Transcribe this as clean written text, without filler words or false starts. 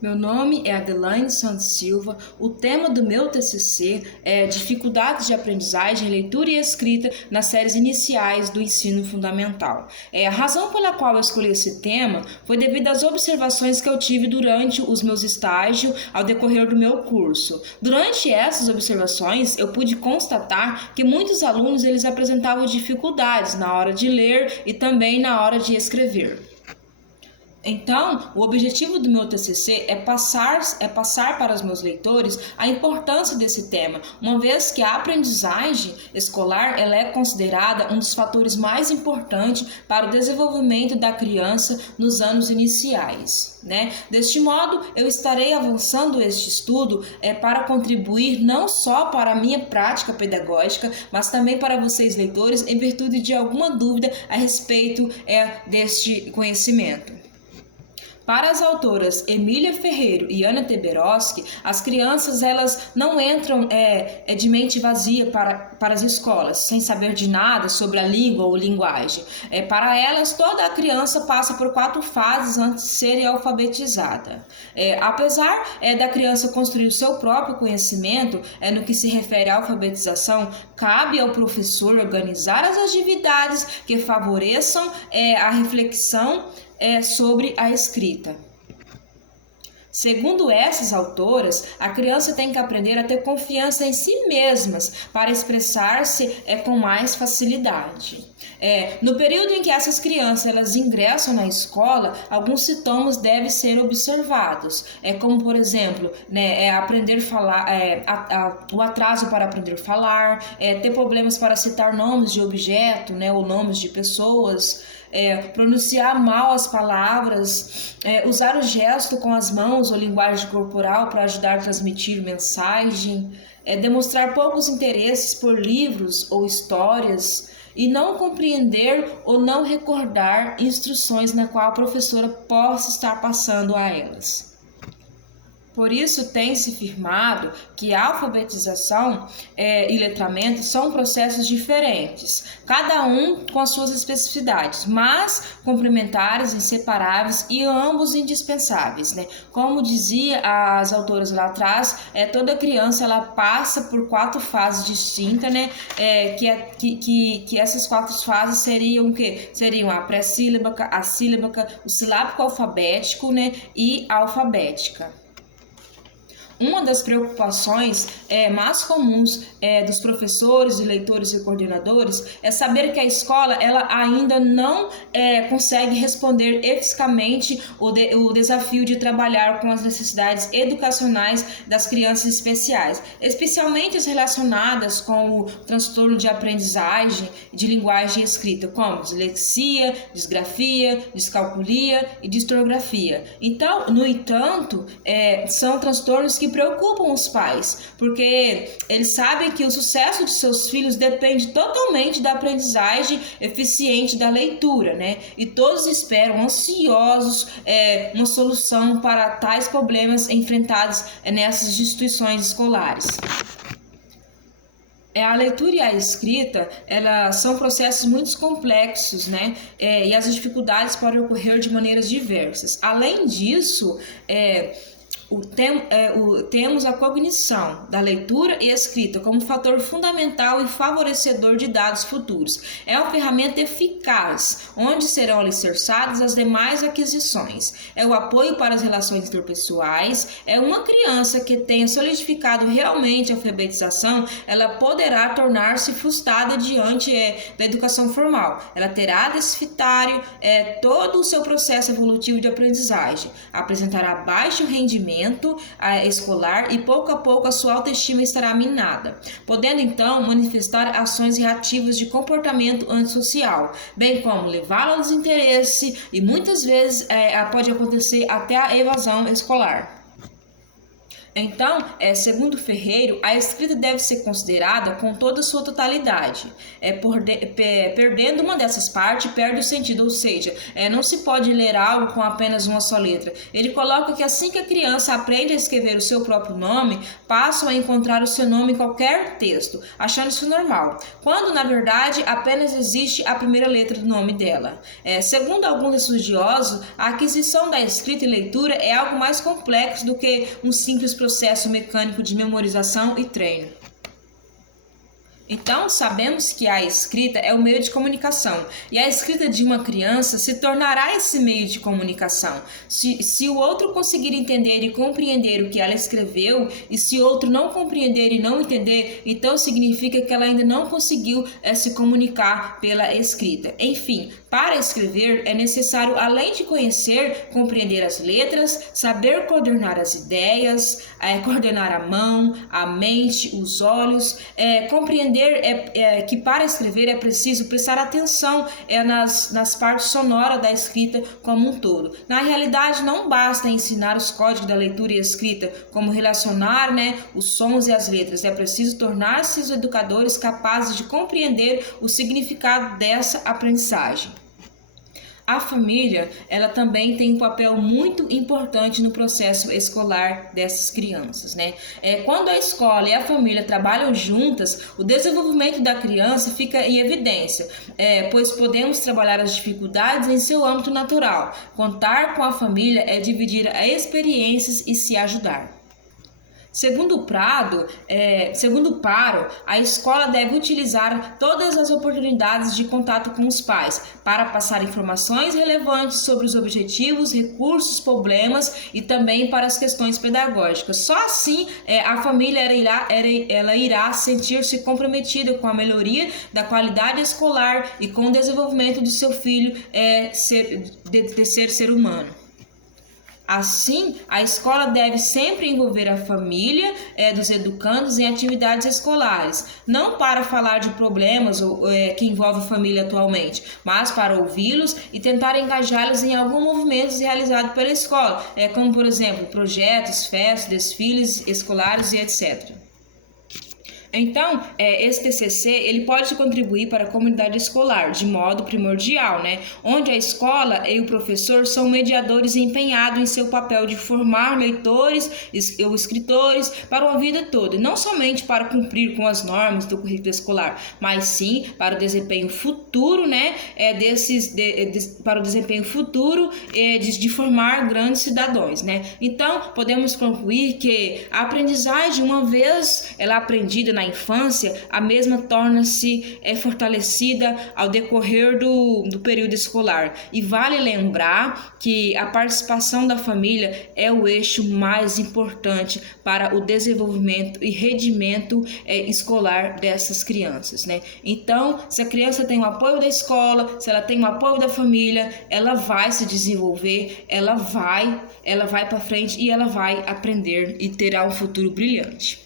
Meu nome é Adelaine Santos Silva. O tema do meu TCC é Dificuldades de aprendizagem, leitura e escrita nas séries iniciais do ensino fundamental. A razão pela qual eu escolhi esse tema foi devido às observações que eu tive durante os meus estágios ao decorrer do meu curso. Durante essas observações, eu pude constatar que muitos alunos eles apresentavam dificuldades na hora de ler e também na hora de escrever. Então, o objetivo do meu TCC é passar para os meus leitores a importância desse tema, uma vez que a aprendizagem escolar ela é considerada um dos fatores mais importantes para o desenvolvimento da criança nos anos iniciais, né? Deste modo, eu estarei avançando este estudo para contribuir não só para a minha prática pedagógica, mas também para vocês leitores, em virtude de alguma dúvida a respeito deste conhecimento. Para as autoras Emília Ferreiro e Ana Teberoski, as crianças elas não entram de mente vazia para as escolas, sem saber de nada sobre a língua ou linguagem. Para elas, toda a criança passa por 4 fases antes de ser alfabetizada. Apesar da criança construir o seu próprio conhecimento, no que se refere à alfabetização, cabe ao professor organizar as atividades que favoreçam a reflexão sobre a escrita. Segundo essas autoras, a criança tem que aprender a ter confiança em si mesmas para expressar-se com mais facilidade. No período em que essas crianças elas ingressam na escola, alguns sintomas devem ser observados, como por exemplo, aprender a falar, o atraso para aprender a falar, ter problemas para citar nomes de objeto, ou nomes de pessoas, pronunciar mal as palavras, usar o gesto com as mãos ou linguagem corporal para ajudar a transmitir mensagem, demonstrar poucos interesses por livros ou histórias e não compreender ou não recordar instruções na qual a professora possa estar passando a elas. Por isso, tem-se firmado que a alfabetização e letramento são processos diferentes, cada um com as suas especificidades, mas complementares, inseparáveis e ambos indispensáveis, né? Como dizia as autoras lá atrás, toda criança ela passa por 4 fases distintas, né? Que essas 4 fases seriam o quê? Seriam a pré-sílabica, a sílabica, o silábico alfabético, né? E a alfabética. Uma das preocupações mais comuns dos professores, leitores e coordenadores é saber que a escola ela ainda não consegue responder eficazmente o desafio de trabalhar com as necessidades educacionais das crianças especiais, especialmente as relacionadas com o transtorno de aprendizagem de linguagem escrita, como dislexia, disgrafia, descalculia e distorgrafia. Então, no entanto, são transtornos que preocupam os pais, porque eles sabem que o sucesso de seus filhos depende totalmente da aprendizagem eficiente da leitura, né? E todos esperam ansiosos uma solução para tais problemas enfrentados nessas instituições escolares. A leitura e a escrita, elas são processos muito complexos, né? E as dificuldades podem ocorrer de maneiras diversas. Além disso, temos a cognição da leitura e escrita como fator fundamental e favorecedor de dados futuros. É uma ferramenta eficaz, onde serão alicerçadas as demais aquisições. É o apoio para as relações interpessoais. Uma criança que tenha solidificado realmente a alfabetização, ela poderá tornar-se frustrada diante da educação formal. Ela terá deficitário todo o seu processo evolutivo de aprendizagem, apresentará baixo rendimento escolar e pouco a pouco a sua autoestima estará minada, podendo então manifestar ações reativas de comportamento antissocial, bem como levá-lo ao desinteresse e muitas vezes pode acontecer até a evasão escolar. Então, segundo Ferreiro, a escrita deve ser considerada com toda a sua totalidade. Perdendo uma dessas partes, perde o sentido, ou seja, não se pode ler algo com apenas uma só letra. Ele coloca que assim que a criança aprende a escrever o seu próprio nome, passam a encontrar o seu nome em qualquer texto, achando isso normal, quando na verdade apenas existe a primeira letra do nome dela. Segundo alguns estudiosos, a aquisição da escrita e leitura é algo mais complexo do que um simples processo mecânico de memorização e treino. Então, sabemos que a escrita é o meio de comunicação, e a escrita de uma criança se tornará esse meio de comunicação. Se o outro conseguir entender e compreender o que ela escreveu, e se o outro não compreender e não entender, então significa que ela ainda não conseguiu se comunicar pela escrita. Enfim, para escrever é necessário, além de conhecer, compreender as letras, saber coordenar as ideias, coordenar a mão, a mente, os olhos, compreender que para escrever é preciso prestar atenção nas partes sonoras da escrita como um todo. Na realidade, não basta ensinar os códigos da leitura e escrita, como relacionar os sons e as letras. É preciso tornar-se os educadores capazes de compreender o significado dessa aprendizagem. A família, ela também tem um papel muito importante no processo escolar dessas crianças, Quando a escola e a família trabalham juntas, o desenvolvimento da criança fica em evidência, pois podemos trabalhar as dificuldades em seu âmbito natural. Contar com a família é dividir as experiências e se ajudar. Segundo Paro, a escola deve utilizar todas as oportunidades de contato com os pais para passar informações relevantes sobre os objetivos, recursos, problemas e também para as questões pedagógicas. Só assim a família ela irá sentir-se comprometida com a melhoria da qualidade escolar e com o desenvolvimento do seu filho ser humano. Assim, a escola deve sempre envolver a família dos educandos em atividades escolares, não para falar de problemas que envolvem a família atualmente, mas para ouvi-los e tentar engajá-los em algum movimento realizado pela escola, como, por exemplo, projetos, festas, desfiles escolares e etc. Então, esse TCC ele pode contribuir para a comunidade escolar de modo primordial, onde a escola e o professor são mediadores empenhados em seu papel de formar leitores ou escritores para uma vida toda, e não somente para cumprir com as normas do currículo escolar, mas sim para o desempenho futuro, para o desempenho futuro de formar grandes cidadãos, Então, podemos concluir que a aprendizagem, uma vez ela aprendida na infância, a mesma torna-se fortalecida ao decorrer do período escolar. E vale lembrar que a participação da família é o eixo mais importante para o desenvolvimento e rendimento escolar dessas crianças, Então, se a criança tem o apoio da escola, se ela tem o apoio da família, ela vai se desenvolver, ela vai para frente e ela vai aprender e terá um futuro brilhante.